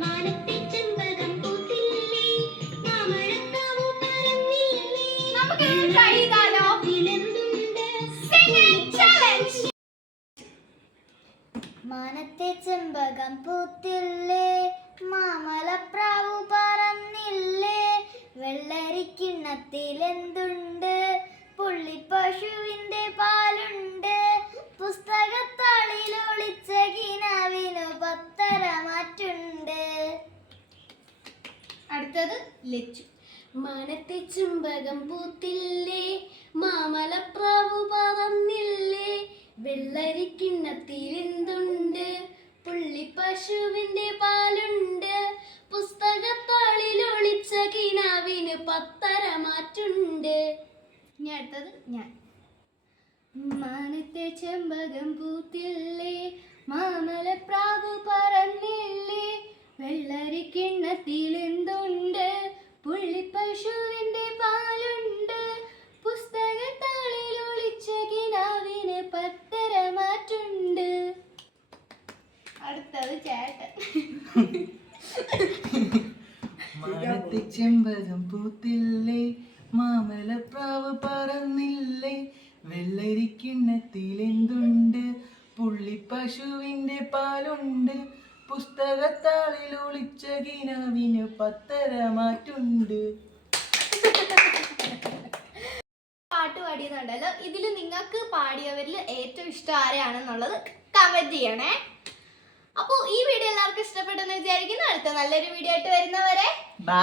മാനത്തെ ചെമ്പകം പൂത്തില്ലേ, മാമലപ്രാവു പറന്നില്ലേ, വെള്ളരിക്കിണ്ണത്തിൽ എന്തുണ്ട്, പുള്ളിപ്പശുവിന്റെ പാലുണ്ട്, പുസ്തകത്താളിൽ ഒളിച്ച കിനാവിനു പത്തര മാറ്റുണ്ട്. അടുത്തത് ലച്ചു. മാനത്തെ ചെമ്പകം പൂത്തില്ലേ, മാമലപ്രാവു പറന്നില്ലേ, വെള്ളരിക്കിണ്ണത്തിൽ എന്തുണ്ട്, പുള്ളിപ്പശുവിന്റെ പാലുണ്ട്, പുസ്തകത്താളിൽ ഒളിച്ച കിനാവിന് പത്തര മാറ്റുണ്ട്. ഇനി അടുത്തത് ഞാൻ. മാനത്തെ ചെമ്പകം പൂത്തില്ലേ, മാമലപ്രാവു പറന്നില്ലേ, വെള്ളരിക്കിണ്ണത്തിൽ എന്തുണ്ട്, പുള്ളിപ്പശുവിന്റെ പാലുണ്ട്, പുസ്തകത്താളിൽ ഒളിച്ച കിനാവിന് പത്തര മാറ്റുണ്ട്. അടുത്തത് ചേട്ടൻ. മാനത്തെ ചെമ്പകം പൂത്തില്ലേ, മാമലപ്രാവ് പറന്നില്ലേ, വെള്ളരിക്കിണ്ണത്തിൽ എന്തുണ്ട്, പുള്ളിപ്പശുവിന്റെ പാലുണ്ട്, പുസ്തകത്താളിൽ ഒളിച്ച കിനാവിന് പത്തര മാറ്റുണ്ട്. പാട്ട് പാടിയതുണ്ടല്ലോ, ഇതിൽ നിങ്ങൾക്ക് പാടിയവരിൽ ഏറ്റവും ഇഷ്ടം ആരെയാണെന്നുള്ളത് കമന്റ് ചെയ്യണേ. അപ്പോൾ ഈ വീഡിയോ എല്ലാവർക്കും ഇഷ്ടപ്പെട്ടെന്ന് വിചാരിക്കുന്നു. അടുത്ത നല്ലൊരു വീഡിയോ ആയിട്ട് വരുന്നവരെ ബൈ.